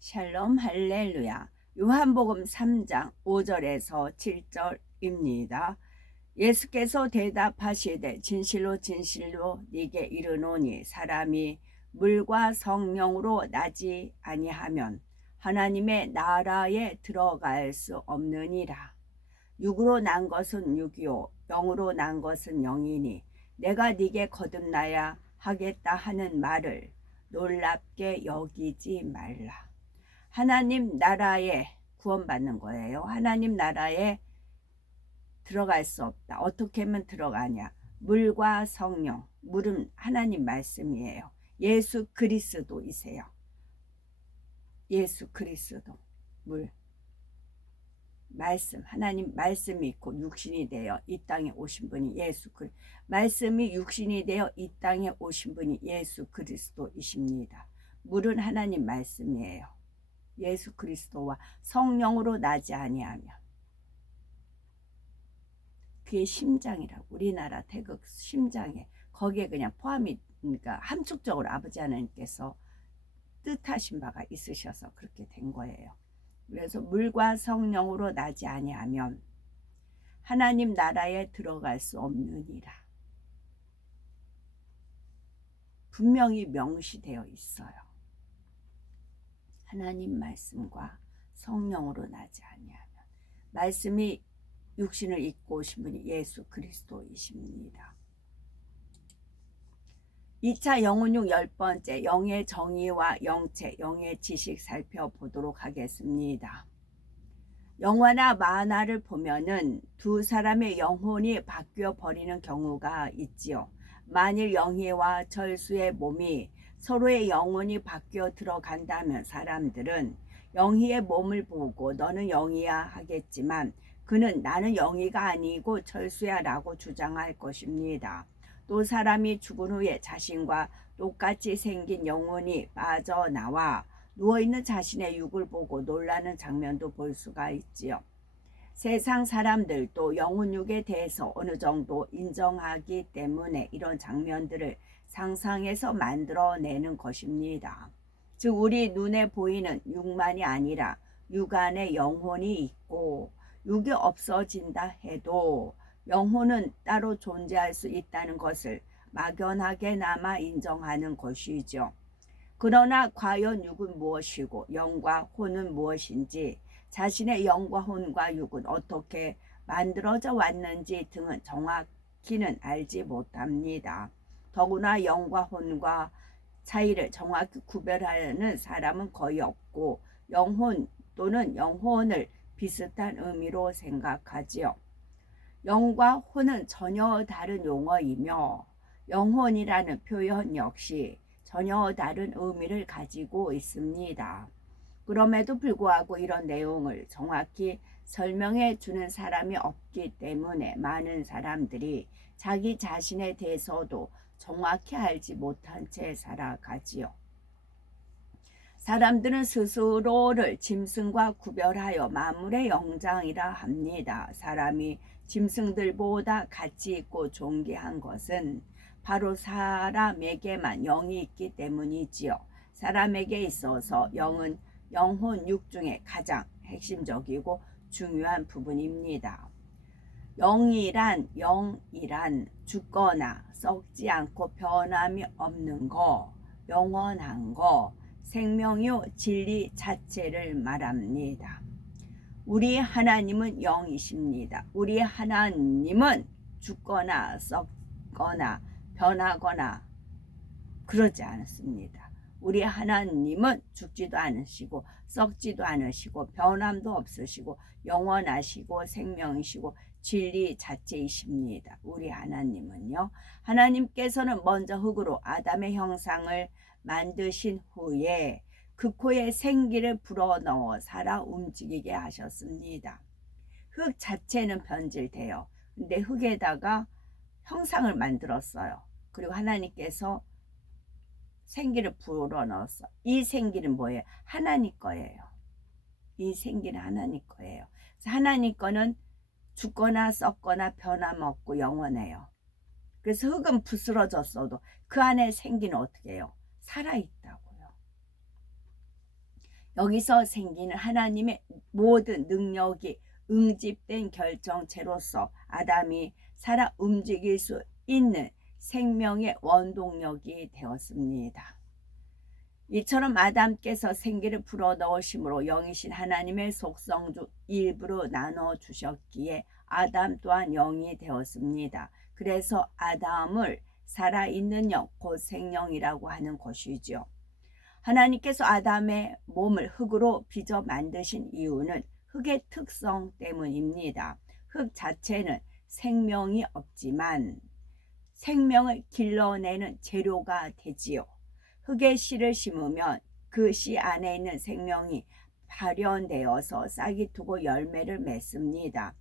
샬롬 할렐루야. 요한복음 3장 5절에서 7절입니다. 예수께서 대답하시되 진실로 진실로 네게 이르노니 사람이 물과 성령으로 나지 아니하면 하나님의 나라에 들어갈 수 없느니라. 육으로 난 것은 육이요 영으로 난 것은 영이니 내가 네게 거듭나야 하겠다 하는 말을 놀랍게 여기지 말라. 하나님 나라에 구원받는 거예요. 하나님 나라에 들어갈 수 없다. 어떻게 하면 들어가냐? 물과 성령. 물은 하나님 말씀이에요. 예수 그리스도이세요. 예수 그리스도. 물. 말씀. 하나님 말씀이 있고 육신이 되어 이 땅에 오신 분이 예수 그리스도. 말씀이 육신이 되어 이 땅에 오신 분이 예수 그리스도이십니다. 물은 하나님 말씀이에요. 예수 그리스도와 성령으로 나지 아니하면 그게 심장이라고. 우리나라 태극 심장에 거기에 그냥 포함이, 그러니까 함축적으로 아버지 하나님께서 뜻하신 바가 있으셔서 그렇게 된 거예요. 그래서 물과 성령으로 나지 아니하면 하나님 나라에 들어갈 수 없느니라. 분명히 명시되어 있어요. 하나님 말씀과 성령으로 나지 아니하면. 말씀이 육신을 입고 오신 분이 예수 그리스도이십니다. 2차 영혼육 10번째 영의 정의와 영체, 영의 지식 살펴보도록 하겠습니다. 영화나 만화를 보면은 두 사람의 영혼이 바뀌어 버리는 경우가 있지요. 만일 영희와 철수의 몸이 서로의 영혼이 바뀌어 들어간다면 사람들은 영희의 몸을 보고 너는 영희야 하겠지만 그는 나는 영희가 아니고 철수야 라고 주장할 것입니다. 또 사람이 죽은 후에 자신과 똑같이 생긴 영혼이 빠져나와 누워있는 자신의 육을 보고 놀라는 장면도 볼 수가 있지요. 세상 사람들도 영혼육에 대해서 어느 정도 인정하기 때문에 이런 장면들을 상상해서 만들어내는 것입니다. 즉 우리 눈에 보이는 육만이 아니라 육 안에 영혼이 있고 육이 없어진다 해도 영혼은 따로 존재할 수 있다는 것을 막연하게나마 인정하는 것이죠. 그러나 과연 육은 무엇이고 영과 혼은 무엇인지, 자신의 영과 혼과 육은 어떻게 만들어져 왔는지 등은 정확히는 알지 못합니다. 더구나 영과 혼과 차이를 정확히 구별하는 사람은 거의 없고 영혼 또는 영혼을 비슷한 의미로 생각하지요. 영과 혼은 전혀 다른 용어이며 영혼이라는 표현 역시 전혀 다른 의미를 가지고 있습니다. 그럼에도 불구하고 이런 내용을 정확히 설명해 주는 사람이 없기 때문에 많은 사람들이 자기 자신에 대해서도 정확히 알지 못한 채 살아가지요. 사람들은 스스로를 짐승과 구별하여 만물의 영장이라 합니다. 사람이 짐승들보다 가치 있고 존귀한 것은 바로 사람에게만 영이 있기 때문이지요. 사람에게 있어서 영은 영혼 육 중에 가장 핵심적이고 중요한 부분입니다. 영이란 죽거나 썩지 않고 변함이 없는 거, 영원한 거, 생명이요 진리 자체를 말합니다. 우리 하나님은 영이십니다. 우리 하나님은 죽거나 썩거나 변하거나 그러지 않습니다. 우리 하나님은 죽지도 않으시고 썩지도 않으시고 변함도 없으시고 영원하시고 생명이시고 진리 자체이십니다. 우리 하나님은요. 하나님께서는 먼저 흙으로 아담의 형상을 만드신 후에 그 코에 생기를 불어넣어 살아 움직이게 하셨습니다. 흙 자체는 변질돼요. 근데 흙에다가 형상을 만들었어요. 그리고 하나님께서 생기를 불어넣었어. 이 생기는 뭐예요? 하나님 거예요. 이 생기는 하나님 거예요. 하나님 거는 죽거나 썩거나 변함없고 영원해요. 그래서 흙은 부스러졌어도 그 안에 생기는 어떻게 해요? 살아있다고요. 여기서 생기는 하나님의 모든 능력이 응집된 결정체로서 아담이 살아 움직일 수 있는 생명의 원동력이 되었습니다. 이처럼 아담께서 생기를 불어넣으심으로 영이신 하나님의 속성 중 일부로 나눠주셨기에 아담 또한 영이 되었습니다. 그래서 아담을 살아있는 영, 곧 생명이라고 하는 것이죠. 하나님께서 아담의 몸을 흙으로 빚어 만드신 이유는 흙의 특성 때문입니다. 흙 자체는 생명이 없지만 생명을 길러내는 재료가 되지요. 흙에 씨를 심으면 그 씨 안에 있는 생명이 발현되어서 싹이 트고 열매를 맺습니다.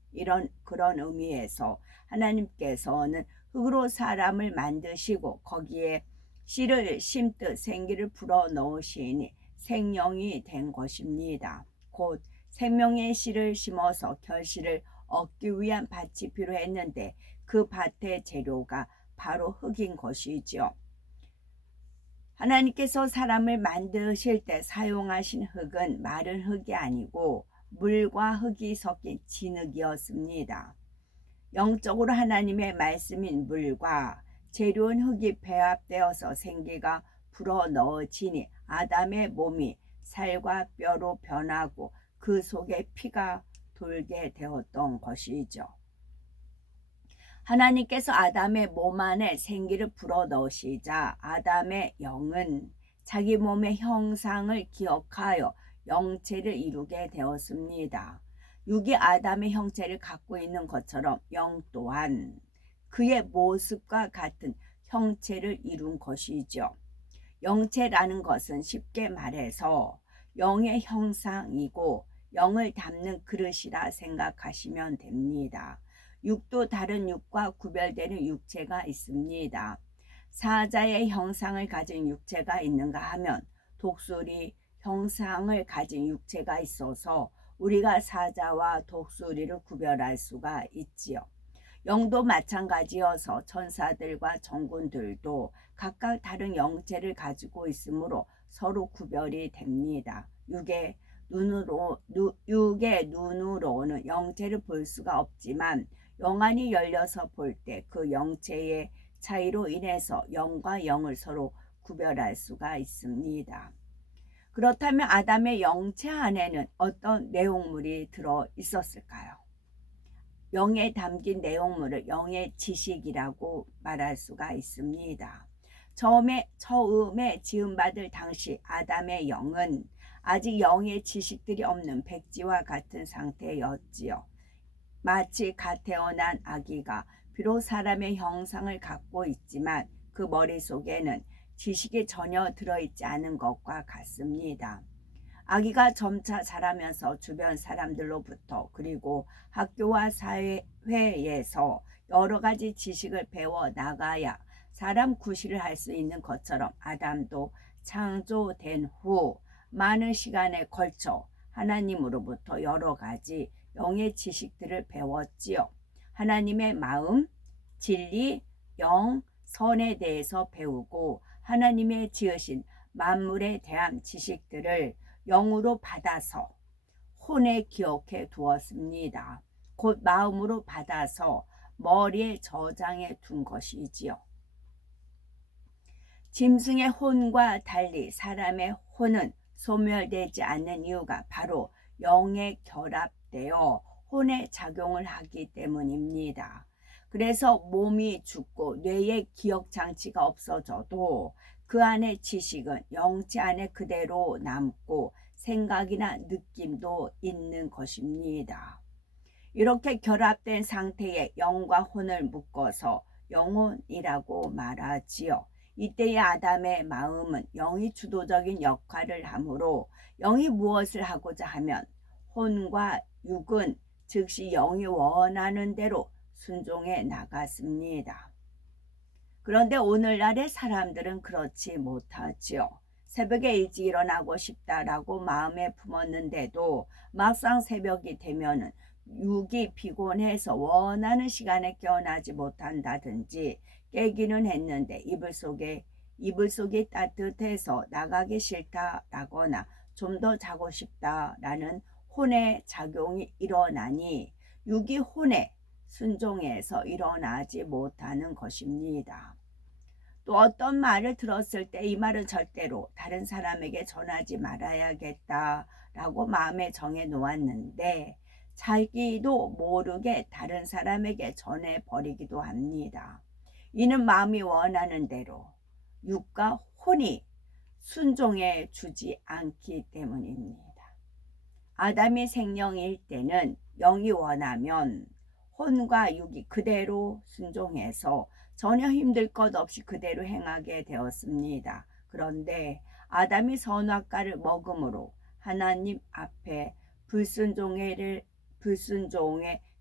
그런 의미에서 하나님께서는 흙으로 사람을 만드시고 거기에 씨를 심듯 생기를 불어넣으시니 생명이 된 것입니다. 곧 생명의 씨를 심어서 결실을 얻기 위한 밭이 필요했는데 그 밭의 재료가 바로 흙인 것이죠. 하나님께서 사람을 만드실 때 사용하신 흙은 마른 흙이 아니고 물과 흙이 섞인 진흙이었습니다. 영적으로 하나님의 말씀인 물과 재료인 흙이 배합되어서 생기가 불어넣어지니 아담의 몸이 살과 뼈로 변하고 그 속에 피가 돌게 되었던 것이죠. 하나님께서 아담의 몸 안에 생기를 불어넣으시자 아담의 영은 자기 몸의 형상을 기억하여 영체를 이루게 되었습니다. 육이 아담의 형체를 갖고 있는 것처럼 영 또한 그의 모습과 같은 형체를 이룬 것이죠. 영체라는 것은 쉽게 말해서 영의 형상이고 영을 담는 그릇이라 생각하시면 됩니다. 육도 다른 육과 구별되는 육체가 있습니다. 사자의 형상을 가진 육체가 있는가 하면 독수리 형상을 가진 육체가 있어서 우리가 사자와 독수리를 구별할 수가 있지요. 영도 마찬가지여서 천사들과 정군들도 각각 다른 영체를 가지고 있으므로 서로 구별이 됩니다. 육의 눈으로는 영체를 볼 수가 없지만 영안이 열려서 볼 때 그 영체의 차이로 인해서 영과 영을 서로 구별할 수가 있습니다. 그렇다면 아담의 영체 안에는 어떤 내용물이 들어 있었을까요? 영에 담긴 내용물을 영의 지식이라고 말할 수가 있습니다. 처음에 지음받을 당시 아담의 영은 아직 영의 지식들이 없는 백지와 같은 상태였지요. 마치 갓 태어난 아기가 비록 사람의 형상을 갖고 있지만 그 머릿속에는 지식이 전혀 들어있지 않은 것과 같습니다. 아기가 점차 자라면서 주변 사람들로부터 그리고 학교와 사회에서 여러 가지 지식을 배워 나가야 사람 구실을 할 수 있는 것처럼 아담도 창조된 후 많은 시간에 걸쳐 하나님으로부터 여러 가지 영의 지식들을 배웠지요. 하나님의 마음, 진리, 영, 선에 대해서 배우고 하나님의 지으신 만물에 대한 지식들을 영으로 받아서 혼에 기억해 두었습니다. 곧 마음으로 받아서 머리에 저장해 둔 것이지요. 짐승의 혼과 달리 사람의 혼은 소멸되지 않는 이유가 바로 영에 결합되어 혼의 작용을 하기 때문입니다. 그래서 몸이 죽고 뇌의 기억 장치가 없어져도 그 안의 지식은 영체 안에 그대로 남고 생각이나 느낌도 있는 것입니다. 이렇게 결합된 상태에 영과 혼을 묶어서 영혼이라고 말하지요. 이때의 아담의 마음은 영이 주도적인 역할을 하므로 영이 무엇을 하고자 하면 혼과 육은 즉시 영이 원하는 대로 순종해 나갔습니다. 그런데 오늘날의 사람들은 그렇지 못하지요. 새벽에 일찍 일어나고 싶다라고 마음에 품었는데도 막상 새벽이 되면은 육이 피곤해서 원하는 시간에 깨어나지 못한다든지 깨기는 했는데 이불 속이 따뜻해서 나가기 싫다라거나 좀 더 자고 싶다라는 혼의 작용이 일어나니 육이 혼의 순종에서 일어나지 못하는 것입니다. 또 어떤 말을 들었을 때 이 말은 절대로 다른 사람에게 전하지 말아야겠다라고 마음에 정해 놓았는데 자기도 모르게 다른 사람에게 전해버리기도 합니다. 이는 마음이 원하는 대로 육과 혼이 순종해 주지 않기 때문입니다. 아담이 생명일 때는 영이 원하면 혼과 육이 그대로 순종해서 전혀 힘들 것 없이 그대로 행하게 되었습니다. 그런데 아담이 선악과를 먹음으로 하나님 앞에 불순종의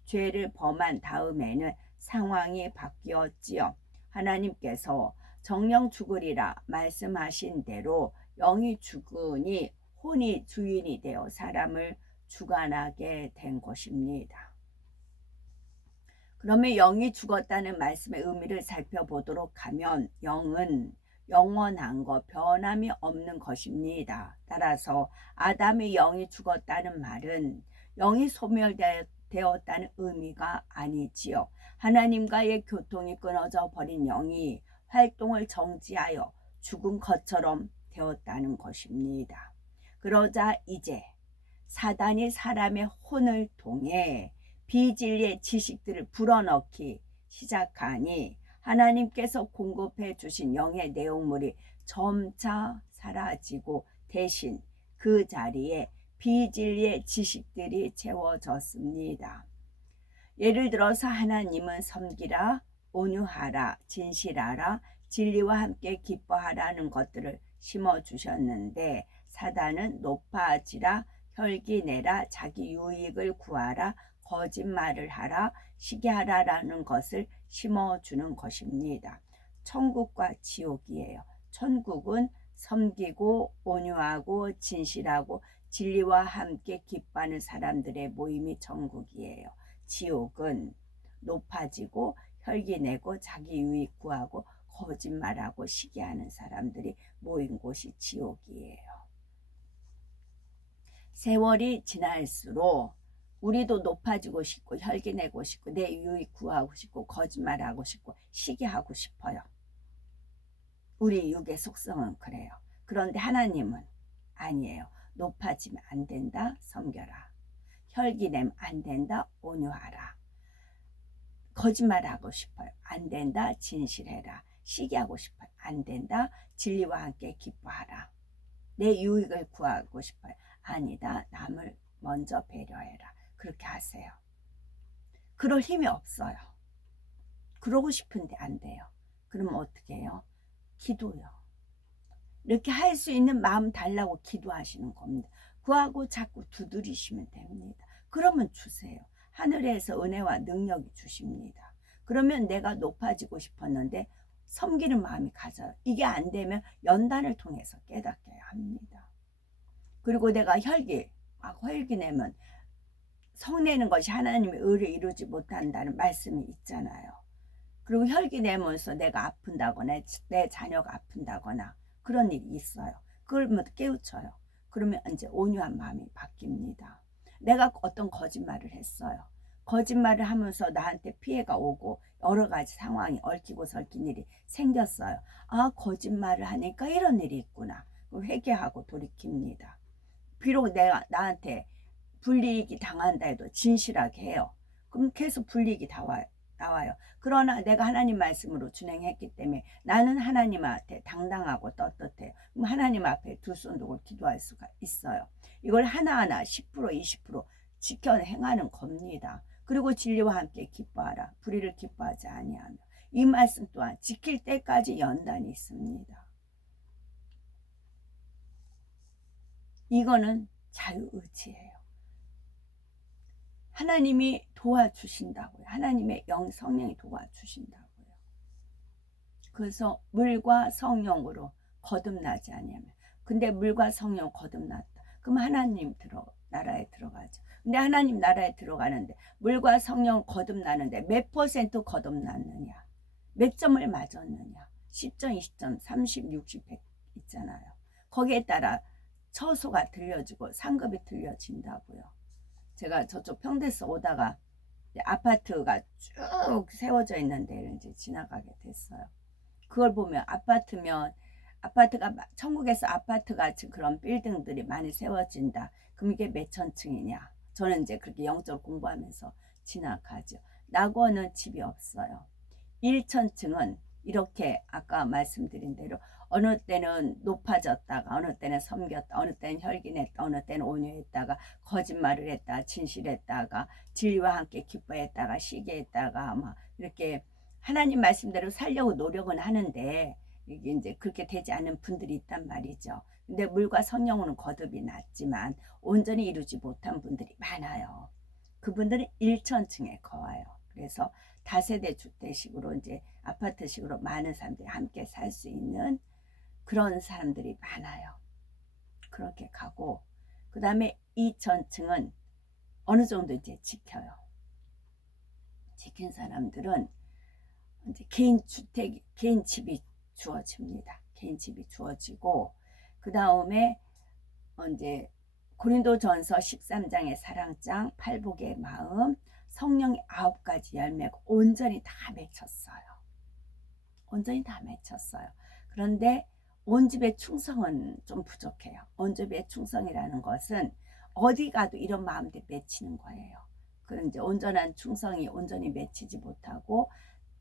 죄를 범한 다음에는 상황이 바뀌었지요. 하나님께서 정령 죽으리라 말씀하신 대로 영이 죽으니 혼이 주인이 되어 사람을 주관하게 된 것입니다. 그러면 영이 죽었다는 말씀의 의미를 살펴보도록 하면 영은 영원한 것, 변함이 없는 것입니다. 따라서 아담의 영이 죽었다는 말은 영이 소멸되었다는 의미가 아니지요. 하나님과의 교통이 끊어져 버린 영이 활동을 정지하여 죽은 것처럼 되었다는 것입니다. 그러자 이제 사단이 사람의 혼을 통해 비진리의 지식들을 불어넣기 시작하니 하나님께서 공급해 주신 영의 내용물이 점차 사라지고 대신 그 자리에 비진리의 지식들이 채워졌습니다. 예를 들어서 하나님은 섬기라, 온유하라, 진실하라, 진리와 함께 기뻐하라는 것들을 심어주셨는데 사단은 높아지라, 혈기내라, 자기 유익을 구하라, 거짓말을 하라, 시기하라라는 것을 심어주는 것입니다. 천국과 지옥이에요. 천국은 섬기고 온유하고 진실하고 진리와 함께 기뻐하는 사람들의 모임이 천국이에요. 지옥은 높아지고 혈기내고 자기 유익 구하고 거짓말하고 시기하는 사람들이 모인 곳이 지옥이에요. 세월이 지날수록 우리도 높아지고 싶고 혈기내고 싶고 내 유익 구하고 싶고 거짓말하고 싶고 시기하고 싶어요. 우리 육의 속성은 그래요. 그런데 하나님은 아니에요. 높아지면 안 된다, 섬겨라. 혈기내면 안 된다, 온유하라. 거짓말하고 싶어요. 안 된다, 진실해라. 시기하고 싶어요. 안 된다, 진리와 함께 기뻐하라. 내 유익을 구하고 싶어요. 아니다, 남을 먼저 배려해라. 그렇게 하세요. 그럴 힘이 없어요. 그러고 싶은데 안 돼요. 그러면 어떻게 해요? 기도요. 이렇게 할 수 있는 마음 달라고 기도하시는 겁니다. 구하고 자꾸 두드리시면 됩니다. 그러면 주세요. 하늘에서 은혜와 능력이 주십니다. 그러면 내가 높아지고 싶었는데 섬기는 마음이 가져요. 이게 안 되면 연단을 통해서 깨닫게 합니다. 그리고 내가 혈기내면 성내는 것이 하나님의 의를 이루지 못한다는 말씀이 있잖아요. 그리고 혈기내면서 내가 아픈다거나 내 자녀가 아픈다거나 그런 일이 있어요. 그걸 깨우쳐요. 그러면 이제 온유한 마음이 바뀝니다. 내가 어떤 거짓말을 했어요. 거짓말을 하면서 나한테 피해가 오고 여러 가지 상황이 얽히고 설킨 일이 생겼어요. 아, 거짓말을 하니까 이런 일이 있구나. 회개하고 돌이킵니다. 비록 내가 나한테 불이익이 당한다 해도 진실하게 해요. 그럼 계속 불이익이 나와요. 그러나 내가 하나님 말씀으로 준행했기 때문에 나는 하나님한테 당당하고 떳떳해요. 그럼 하나님 앞에 두 손 들고 기도할 수가 있어요. 이걸 하나하나 10% 20% 지켜 행하는 겁니다. 그리고 진리와 함께 기뻐하라. 불의를 기뻐하지 아니하며. 이 말씀 또한 지킬 때까지 연단이 있습니다. 이거는 자유의지예요. 하나님이 도와주신다고요. 하나님의 성령이 도와주신다고요. 그래서 물과 성령으로 거듭나지 않으면. 근데 물과 성령 거듭났다. 그럼 하나님 나라에 들어가죠. 근데 하나님 나라에 들어가는데 물과 성령 거듭나는데 몇 % 거듭났느냐? 몇 점을 맞았느냐? 10점, 20점, 30, 60, 100 있잖아요. 거기에 따라 처소가 들려지고 상급이 들려진다고요. 제가 저쪽 평대에서 오다가 아파트가 쭉 세워져 있는 데를 이제 지나가게 됐어요. 그걸 보면 아파트가 천국에서 아파트같이 그런 빌딩들이 많이 세워진다. 그럼 이게 몇천 층이냐? 저는 이제 그렇게 영적으로 공부하면서 지나가죠. 낙원은 집이 없어요. 1천층은 이렇게 아까 말씀드린 대로 어느 때는 높아졌다가 어느 때는 섬겼다, 어느 때는 혈긴했다, 어느 때는 온유했다가 거짓말을 했다, 진실했다가 진리와 함께 기뻐했다가 시기했다가 막 이렇게 하나님 말씀대로 살려고 노력은 하는데 이게 이제 그렇게 되지 않은 분들이 있단 말이죠. 근데 물과 성령으로는 거듭이 났지만 온전히 이루지 못한 분들이 많아요. 그분들은 1천층에 거하요. 그래서 다세대 주택식으로 이제 아파트식으로 많은 사람들이 함께 살 수 있는 그런 사람들이 많아요. 그렇게 가고 그 다음에 2천층은 어느 정도 이제 지켜요. 지킨 사람들은 이제 개인 주택, 개인 집이 주어집니다. 개인 집이 주어지고 그 다음에 이제 고린도전서 13장의 사랑장, 팔복의 마음, 성령의 9가지 열매가 온전히 다 맺혔어요. 온전히 다 맺혔어요. 그런데 온 집의 충성은 좀 부족해요. 온 집의 충성이라는 것은 어디 가도 이런 마음들이 맺히는 거예요. 그런 이제 온전한 충성이 온전히 맺히지 못하고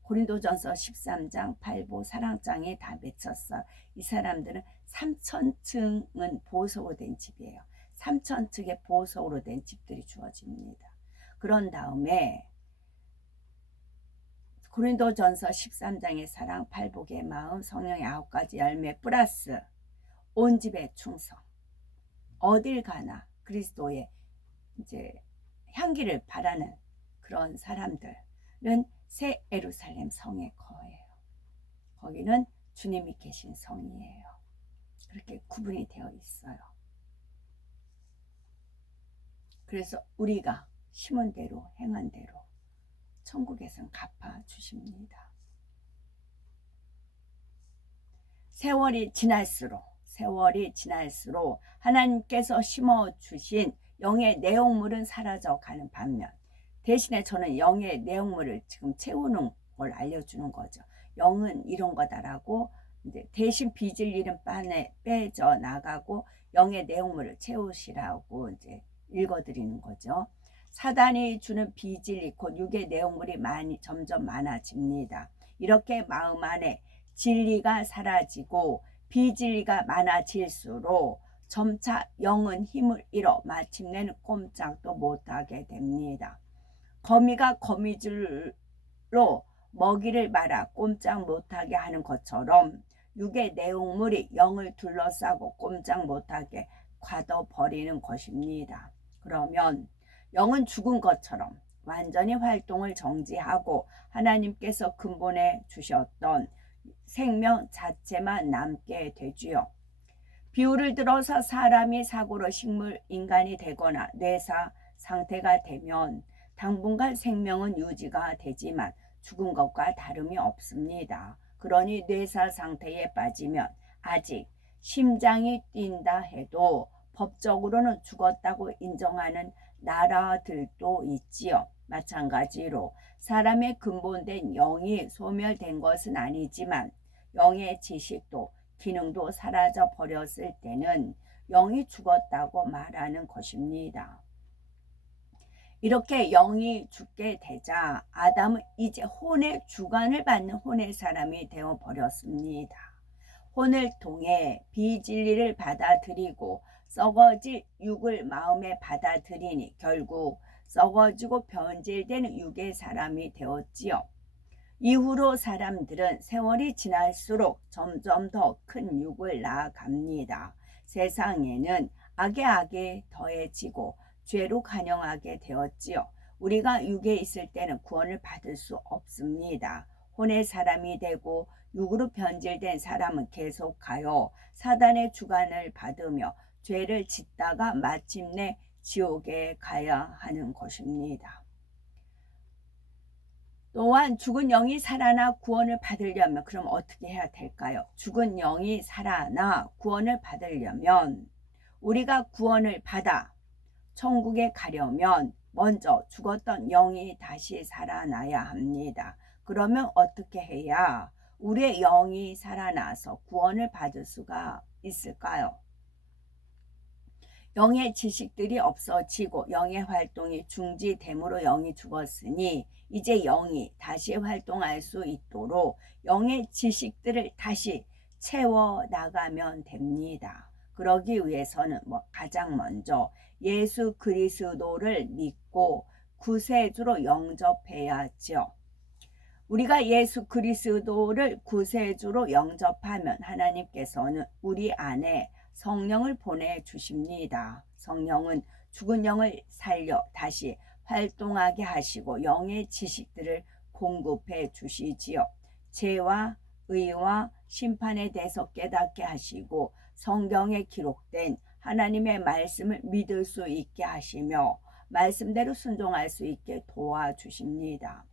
고린도전서 13장, 8보, 사랑장에 다 맺혔어. 이 사람들은 3천층은 보석으로 된 집이에요. 3천층의 보석으로 된 집들이 주어집니다. 그런 다음에 고린도전서 13장의 사랑, 팔복의 마음, 성령의 9가지 열매 플러스 온 집의 충성. 어딜 가나 그리스도의 이제 향기를 바라는 그런 사람들은 새 예루살렘 성에 거해요. 거기는 주님이 계신 성이에요. 그렇게 구분이 되어 있어요. 그래서 우리가 심은 대로 행한 대로 천국에서는 갚아주십니다. 세월이 지날수록 하나님께서 심어주신 영의 내용물은 사라져가는 반면 대신에 저는 영의 내용물을 지금 채우는 걸 알려주는 거죠. 영은 이런 거다라고 이제 대신 빚을 잃은 빤에 빼져 나가고 영의 내용물을 채우시라고 이제 읽어드리는 거죠. 사단이 주는 비진리 곧 육의 내용물이 점점 많아집니다. 이렇게 마음 안에 진리가 사라지고 비진리가 많아질수록 점차 영은 힘을 잃어 마침내는 꼼짝도 못하게 됩니다. 거미가 거미줄로 먹이를 말아 꼼짝 못하게 하는 것처럼 육의 내용물이 영을 둘러싸고 꼼짝 못하게 가둬버리는 것입니다. 그러면 영은 죽은 것처럼 완전히 활동을 정지하고 하나님께서 근본해 주셨던 생명 자체만 남게 되지요. 비유를 들어서 사람이 사고로 식물 인간이 되거나 뇌사 상태가 되면 당분간 생명은 유지가 되지만 죽은 것과 다름이 없습니다. 그러니 뇌사 상태에 빠지면 아직 심장이 뛴다 해도 법적으로는 죽었다고 인정하는 나라들도 있지요. 마찬가지로 사람의 근본된 영이 소멸된 것은 아니지만 영의 지식도 기능도 사라져 버렸을 때는 영이 죽었다고 말하는 것입니다. 이렇게 영이 죽게 되자 아담은 이제 혼의 주관을 받는 혼의 사람이 되어 버렸습니다. 혼을 통해 비진리를 받아들이고 썩어질 육을 마음에 받아들이니 결국 썩어지고 변질되는 육의 사람이 되었지요. 이후로 사람들은 세월이 지날수록 점점 더 큰 육을 낳아갑니다. 세상에는 악에 더해지고 죄로 간영하게 되었지요. 우리가 육에 있을 때는 구원을 받을 수 없습니다. 혼의 사람이 되고 육으로 변질된 사람은 계속하여 사단의 주관을 받으며 죄를 짓다가 마침내 지옥에 가야 하는 것입니다. 또한 죽은 영이 살아나 구원을 받으려면 그럼 어떻게 해야 될까요? 죽은 영이 살아나 구원을 받으려면 우리가 구원을 받아 천국에 가려면 먼저 죽었던 영이 다시 살아나야 합니다. 그러면 어떻게 해야 우리의 영이 살아나서 구원을 받을 수가 있을까요? 영의 지식들이 없어지고 영의 활동이 중지됨으로 영이 죽었으니 이제 영이 다시 활동할 수 있도록 영의 지식들을 다시 채워 나가면 됩니다. 그러기 위해서는 가장 먼저 예수 그리스도를 믿고 구세주로 영접해야죠. 우리가 예수 그리스도를 구세주로 영접하면 하나님께서는 우리 안에 성령을 보내주십니다. 성령은 죽은 영을 살려 다시 활동하게 하시고 영의 지식들을 공급해 주시지요. 죄와 의와 심판에 대해서 깨닫게 하시고 성경에 기록된 하나님의 말씀을 믿을 수 있게 하시며 말씀대로 순종할 수 있게 도와주십니다.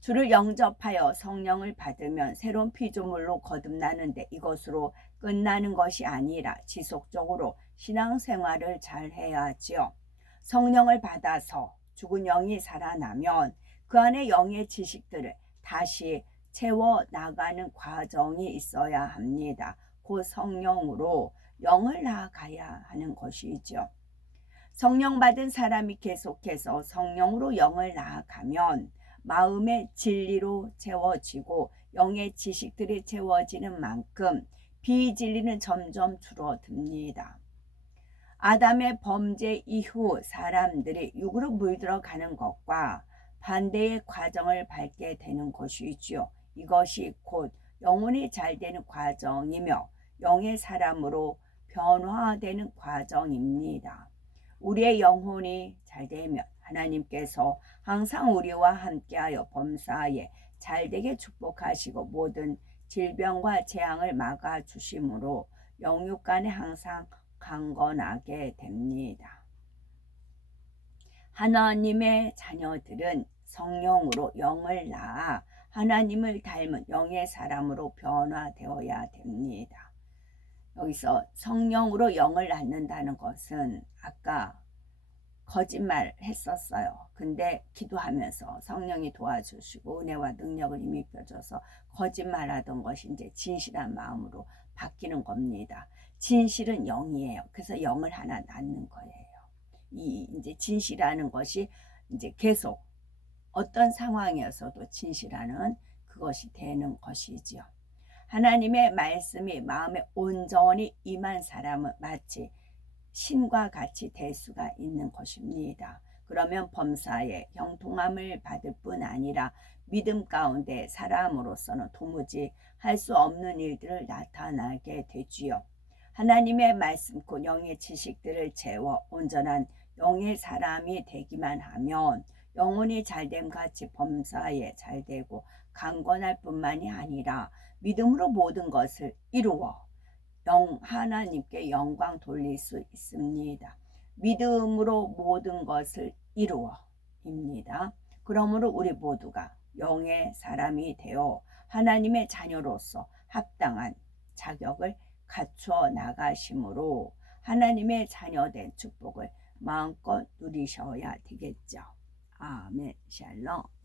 주를 영접하여 성령을 받으면 새로운 피조물로 거듭나는데 이것으로 끝나는 것이 아니라 지속적으로 신앙생활을 잘 해야지요. 성령을 받아서 죽은 영이 살아나면 그 안에 영의 지식들을 다시 채워 나가는 과정이 있어야 합니다. 그 성령으로 영을 나아가야 하는 것이죠. 성령 받은 사람이 계속해서 성령으로 영을 나아가면 마음의 진리로 채워지고 영의 지식들이 채워지는 만큼 비진리는 점점 줄어듭니다. 아담의 범죄 이후 사람들이 육으로 물들어가는 것과 반대의 과정을 밟게 되는 것이지요. 이것이 곧 영혼이 잘 되는 과정이며 영의 사람으로 변화되는 과정입니다. 우리의 영혼이 잘 되면 하나님께서 항상 우리와 함께하여 범사에 잘되게 축복하시고 모든 질병과 재앙을 막아주심으로 영육간에 항상 강건하게 됩니다. 하나님의 자녀들은 성령으로 영을 낳아 하나님을 닮은 영의 사람으로 변화되어야 됩니다. 여기서 성령으로 영을 낳는다는 것은 아까 거짓말 했었어요. 근데 기도하면서 성령이 도와주시고 은혜와 능력을 힘입혀줘서 거짓말하던 것이 이제 진실한 마음으로 바뀌는 겁니다. 진실은 영이에요. 그래서 영을 하나 낳는 거예요. 이 이제 진실하는 것이 이제 계속 어떤 상황이어서도 진실하는 그것이 되는 것이지요. 하나님의 말씀이 마음에 온전히 임한 사람은 마치 신과 같이 될 수가 있는 것입니다. 그러면 범사에 형통함을 받을 뿐 아니라 믿음 가운데 사람으로서는 도무지 할 수 없는 일들을 나타나게 되지요. 하나님의 말씀 곧 영의 지식들을 채워 온전한 영의 사람이 되기만 하면 영혼이 잘됨 같이 범사에 잘되고 강건할 뿐만이 아니라 믿음으로 모든 것을 이루어 하나님께 영광 돌릴 수 있습니다. 믿음으로 모든 것을 이루어입니다. 그러므로 우리 모두가 영의 사람이 되어 하나님의 자녀로서 합당한 자격을 갖추어 나가심으로 하나님의 자녀된 축복을 마음껏 누리셔야 되겠죠. 아멘. 샬롬.